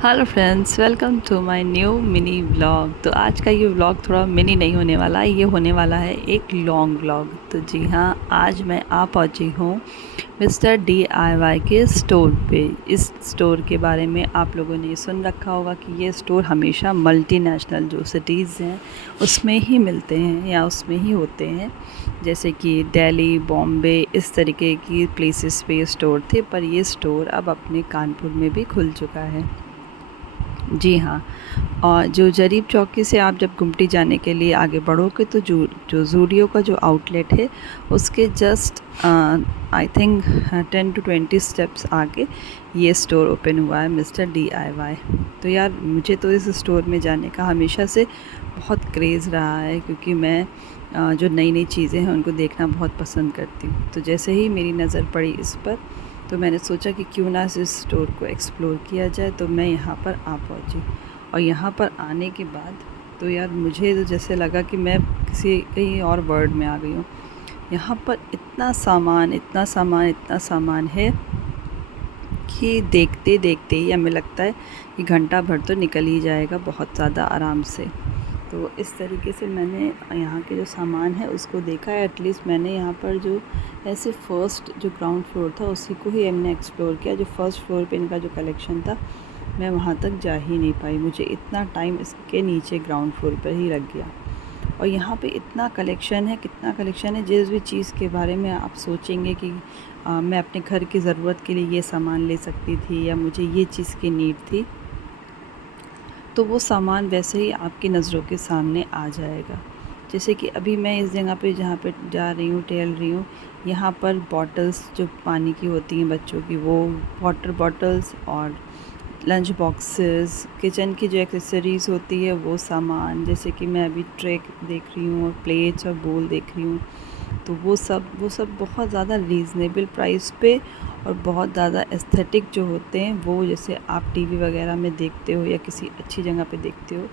Hello friends, welcome to my new mini vlog. तो आज का ये व्लॉग थोड़ा मिनी नहीं होने वाला, ये होने वाला है एक लॉन्ग व्लॉग। तो जी हाँ, आज मैं आ पहुंची हूँ मिस्टर DIY के स्टोर पे। इस स्टोर के बारे में आप लोगों ने सुन रखा होगा कि ये स्टोर हमेशा मल्टीनेशनल जो सिटीज़ हैं उसमें ही मिलते हैं या उसमें ही होते हैं। जैसे कि दिल्ली, बॉम्बे, इस तरीके की प्लेसेस पे ये स्टोर थे, पर ये स्टोर अब अपने कानपुर में भी खुल चुका है। जी हाँ। और जो जरीब चौकी से आप जब गुमटी जाने के लिए आगे बढ़ोगे तो जो ज़ूडियो का जो आउटलेट है उसके just I think 10 to 20 steps आगे ये स्टोर ओपन हुआ है, मिस्टर DIY। तो यार, मुझे तो इस स्टोर में जाने का हमेशा से बहुत क्रेज़ रहा है, क्योंकि मैं जो नई नई चीज़ें हैं उनको देखना बहुत पसंद करती हूँ। तो जैसे ही मेरी नज़र पड़ी इस पर, तो मैंने सोचा कि क्यों ना इस स्टोर को एक्सप्लोर किया जाए। तो मैं यहाँ पर आ पहुँची, और यहाँ पर आने के बाद तो यार मुझे तो जैसे लगा कि मैं किसी कहीं और वर्ल्ड में आ गई हूँ। यहाँ पर इतना सामान, इतना सामान, इतना सामान है कि देखते देखते ही हमें लगता है कि घंटा भर तो निकल ही जाएगा बहुत ज़्यादा आराम से। तो इस तरीके से मैंने यहाँ के जो सामान है उसको देखा है। एटलीस्ट मैंने यहाँ पर जो ऐसे फर्स्ट जो ग्राउंड फ्लोर था उसी को ही हमने एक्सप्लोर किया। जो फर्स्ट फ्लोर पे इनका जो कलेक्शन था, मैं वहाँ तक जा ही नहीं पाई। मुझे इतना टाइम इसके नीचे ग्राउंड फ्लोर पर ही लग गया। और यहाँ पे इतना कलेक्शन है, कितना कलेक्शन है। जिस भी चीज़ के बारे में आप सोचेंगे कि मैं अपने घर की ज़रूरत के लिए ये सामान ले सकती थी या मुझे ये चीज़ की नीड थी, तो वो सामान वैसे ही आपकी नज़रों के सामने आ जाएगा। जैसे कि अभी मैं इस जगह पे जहाँ पे जा रही हूँ, टहल रही हूँ, यहाँ पर बॉटल्स जो पानी की होती हैं बच्चों की, वो वाटर बॉटल्स और लंच बॉक्सेस, किचन की जो एक्सेसरीज़ होती है वो सामान, जैसे कि मैं अभी ट्रे देख रही हूँ और प्लेट्स और बोल देख रही हूँ। तो वो सब बहुत ज़्यादा रीज़नेबल प्राइस पे और बहुत ज़्यादा एस्थेटिक जो होते हैं, वो जैसे आप टीवी वगैरह में देखते हो या किसी अच्छी जगह पे देखते हो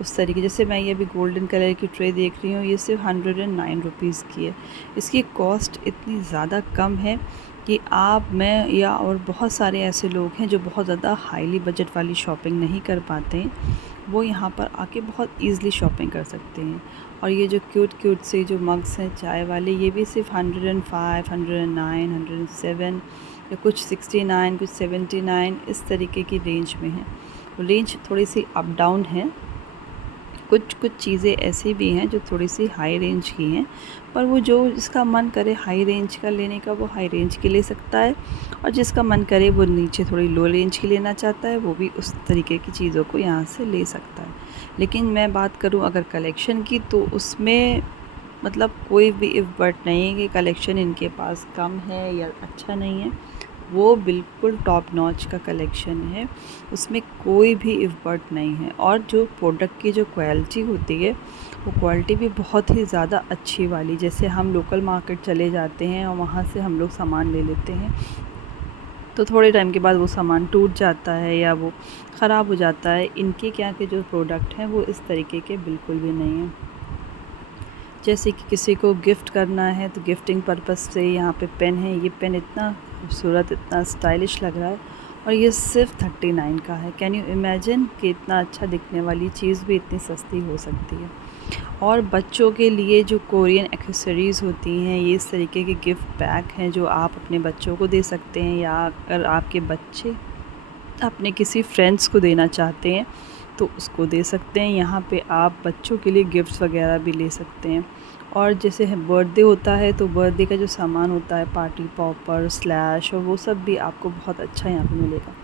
उस तरीके। जैसे मैं ये अभी गोल्डन कलर की ट्रे देख रही हूँ, ये सिर्फ 109 रुपीज़ की है। इसकी कॉस्ट इतनी ज़्यादा कम है कि आप, मैं या और बहुत सारे ऐसे लोग हैं जो बहुत ज़्यादा हाईली बजट वाली शॉपिंग नहीं कर पाते हैं, वो यहाँ पर आके बहुत ईज़िली शॉपिंग कर सकते हैं। और ये जो क्यूट क्यूट से जो मग्स हैं चाय वाले, ये भी सिर्फ 105, 109, 107 या कुछ 69, कुछ 79, इस तरीके की रेंज में है। तो रेंज थोड़ी सी अप डाउन है। कुछ कुछ चीज़ें ऐसी भी हैं जो थोड़ी सी हाई रेंज की हैं, पर वो जो जिसका मन करे हाई रेंज का लेने का, वो हाई रेंज की ले सकता है, और जिसका मन करे वो नीचे थोड़ी लो रेंज की लेना चाहता है, वो भी उस तरीके की चीज़ों को यहाँ से ले सकता है। लेकिन मैं बात करूँ अगर कलेक्शन की, तो उसमें मतलब कोई भी इफ़ बट नहीं है कि कलेक्शन इनके पास कम है या अच्छा नहीं है। वो बिल्कुल टॉप नॉच का कलेक्शन है, उसमें कोई भी इफ़ बट नहीं है। और जो प्रोडक्ट की जो क्वालिटी होती है, वो क्वालिटी भी बहुत ही ज़्यादा अच्छी वाली। जैसे हम लोकल मार्केट चले जाते हैं और वहाँ से हम लोग सामान ले लेते हैं, तो थोड़े टाइम के बाद वो सामान टूट जाता है या वो ख़राब हो जाता है। इनके क्या के जो प्रोडक्ट हैं वो इस तरीके के बिल्कुल भी नहीं हैं। जैसे कि किसी को गिफ्ट करना है तो गिफ्टिंग पर्पस से यहाँ पे पेन है। ये पेन इतना खूबसूरत, इतना स्टाइलिश लग रहा है, और ये सिर्फ 39 का है। कैन यू इमेजिन कि इतना अच्छा दिखने वाली चीज़ भी इतनी सस्ती हो सकती है। और बच्चों के लिए जो कोरियन एक्सेसरीज़ होती हैं, ये इस तरीके के गिफ्ट पैक हैं जो आप अपने बच्चों को दे सकते हैं, या अगर आपके बच्चे अपने किसी फ्रेंड्स को देना चाहते हैं तो उसको दे सकते हैं। यहाँ पे आप बच्चों के लिए गिफ्ट्स वगैरह भी ले सकते हैं। और जैसे बर्थडे होता है तो बर्थडे का जो सामान होता है, पार्टी पॉपर, स्लैश, और वो सब भी आपको बहुत अच्छा यहाँ पे मिलेगा।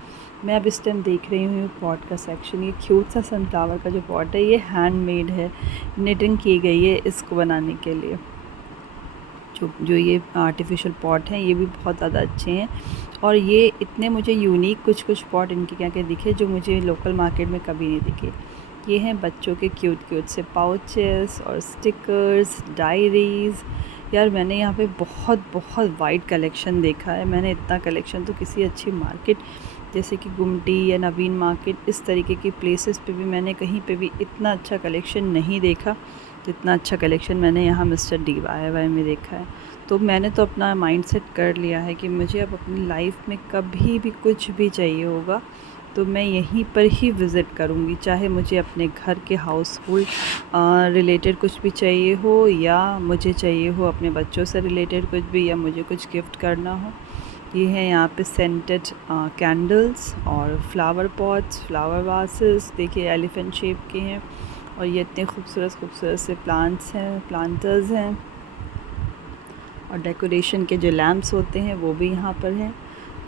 मैं अब इस टाइम देख रही हूँ पॉट का सेक्शन। ये क्यूट सा सनफ्लावर का जो पॉट है, ये हैंडमेड है, निटिंग की गई है इसको बनाने के लिए। जो जो ये आर्टिफिशियल पॉट हैं, ये भी बहुत ज़्यादा अच्छे हैं। और ये इतने मुझे यूनिक कुछ कुछ पॉट इनके क्या क्या दिखे जो मुझे लोकल मार्केट में कभी नहीं दिखे। ये हैं बच्चों के क्यूट क्यूट से पाउचेस और स्टिकर्स, डायरीज़। यार, मैंने यहाँ पे बहुत बहुत वाइड कलेक्शन देखा है। मैंने इतना कलेक्शन तो किसी अच्छी मार्केट जैसे कि गुमटी या नवीन मार्केट, इस तरीके की प्लेसेस पे भी मैंने कहीं पे भी इतना अच्छा कलेक्शन नहीं देखा जितना अच्छा कलेक्शन मैंने यहाँ मिस्टर DIY में देखा है। तो मैंने तो अपना माइंड सेट कर लिया है कि मुझे अब अपनी लाइफ में कभी भी कुछ भी चाहिए होगा तो मैं यहीं पर ही विज़िट करूँगी, चाहे मुझे अपने घर के हाउस होल्ड रिलेटेड कुछ भी चाहिए हो, या मुझे चाहिए हो अपने बच्चों से रिलेटेड कुछ भी, या मुझे कुछ गिफ्ट करना हो। ये है यहाँ पे सेंटेड कैंडल्स और फ्लावर पॉट्स, फ्लावर वासेस, देखिए एलिफेंट शेप के हैं। और ये इतने खूबसूरत खूबसूरत से प्लांट्स हैं, प्लांटर्स हैं। और डेकोरेशन के जो लैम्प्स होते हैं वो भी यहाँ पर हैं।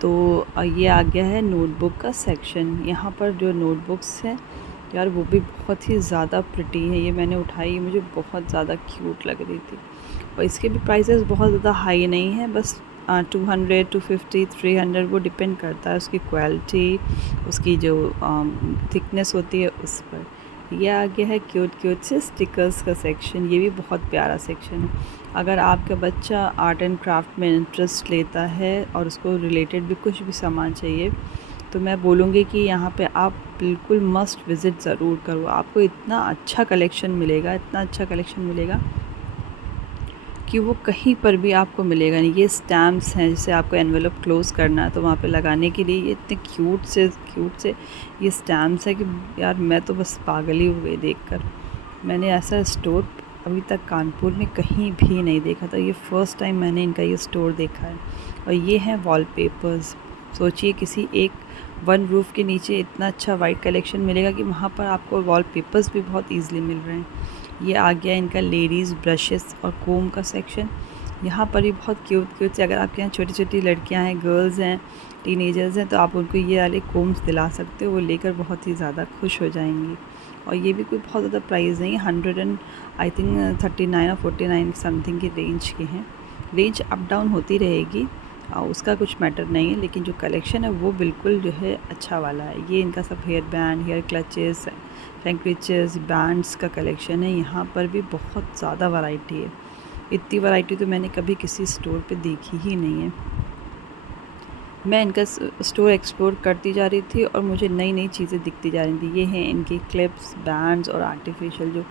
तो ये आ गया है नोटबुक का सेक्शन। यहाँ पर जो नोटबुक्स हैं यार, वो भी बहुत ही ज़्यादा प्रिटी है। ये मैंने उठाई, मुझे बहुत ज़्यादा क्यूट लग रही थी। और इसके भी प्राइसेस बहुत ज़्यादा हाई नहीं है, बस 200, 250, 300, वो डिपेंड करता है उसकी क्वालिटी, उसकी जो थिकनेस होती है उस पर। ये आ गया है क्यूट क्यूट से स्टिकर्स का सेक्शन। ये भी बहुत प्यारा सेक्शन है। अगर आपका बच्चा आर्ट एंड क्राफ्ट में इंटरेस्ट लेता है और उसको रिलेटेड भी कुछ भी सामान चाहिए, तो मैं बोलूँगी कि यहाँ पे आप बिल्कुल मस्ट विज़िट ज़रूर करो। आपको इतना अच्छा कलेक्शन मिलेगा, इतना अच्छा कलेक्शन मिलेगा कि वो कहीं पर भी आपको मिलेगा नहीं। ये स्टैम्प्स हैं, जैसे आपको एनवेलप क्लोज़ करना है तो वहाँ पे लगाने के लिए ये इतने क्यूट से ये स्टैम्प्स है कि यार मैं तो बस पागल ही हो गई देखकर। मैंने ऐसा स्टोर अभी तक कानपुर में कहीं भी नहीं देखा था। ये फ़र्स्ट टाइम मैंने इनका ये स्टोर देखा है। और ये हैं वॉलपेपर्स। सोचिए किसी एक वन रूफ़ के नीचे इतना अच्छा वाइट कलेक्शन मिलेगा कि वहाँ पर आपको वॉलपेपर्स भी बहुत ईज़िली मिल रहे हैं। ये आ गया इनका लेडीज़ ब्रशेस और कोम का सेक्शन। यहाँ पर भी बहुत क्यूट क्यूट से, अगर आपके यहाँ छोटी छोटी लड़कियाँ हैं, गर्ल्स हैं, टीनेजर्स हैं, तो आप उनको ये वाले कोम्स दिला सकते हो। वो लेकर बहुत ही ज़्यादा खुश हो जाएंगी। और ये भी कोई बहुत ज़्यादा प्राइस नहीं, 100 एंड आई थिंक 39 और 49 समथिंग की रेंज के हैं। रेंज अप डाउन होती रहेगी, उसका कुछ मैटर नहीं है, लेकिन जो कलेक्शन है वो बिल्कुल जो है अच्छा वाला है। ये इनका सब hair band, hair clutches, handkerchiefs, bands का कलेक्शन है। यहाँ पर भी बहुत ज़्यादा वैरायटी है। इतनी वैरायटी तो मैंने कभी किसी स्टोर पे देखी ही नहीं है। मैं इनका स्टोर एक्सप्लोर करती जा रही थी और मुझे नई नई चीज़ें दिखती जा रही थी। ये हैं इनकी क्लिप्स, बैंड्स और आर्टिफिशियल जो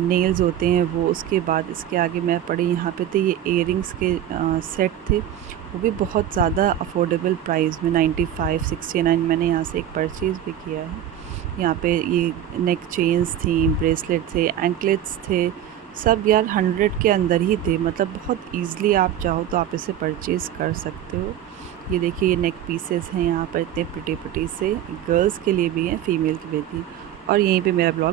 नेल्स होते हैं वो। उसके बाद इसके आगे मैं पड़ी यहाँ पे, तो ये इयरिंग्स के सेट थे, वो भी बहुत ज़्यादा अफोर्डेबल प्राइस में, 95, 69 मैंने यहाँ से एक परचेज़ भी किया है। यहाँ पे ये नेक चेन्स थी, ब्रेसलेट थे, एंकलेट्स थे, सब यार 100 के अंदर ही थे। मतलब बहुत ईज़िली आप चाहो तो आप इसे परचेज़ कर सकते हो। ये देखिए ये नेक पीसेस हैं यहाँ पर, इतने प्रिटी प्रिटी से, गर्ल्स के लिए भी हैं, फीमेल के लिए भी। और यहीं पे मेरा ब्लॉग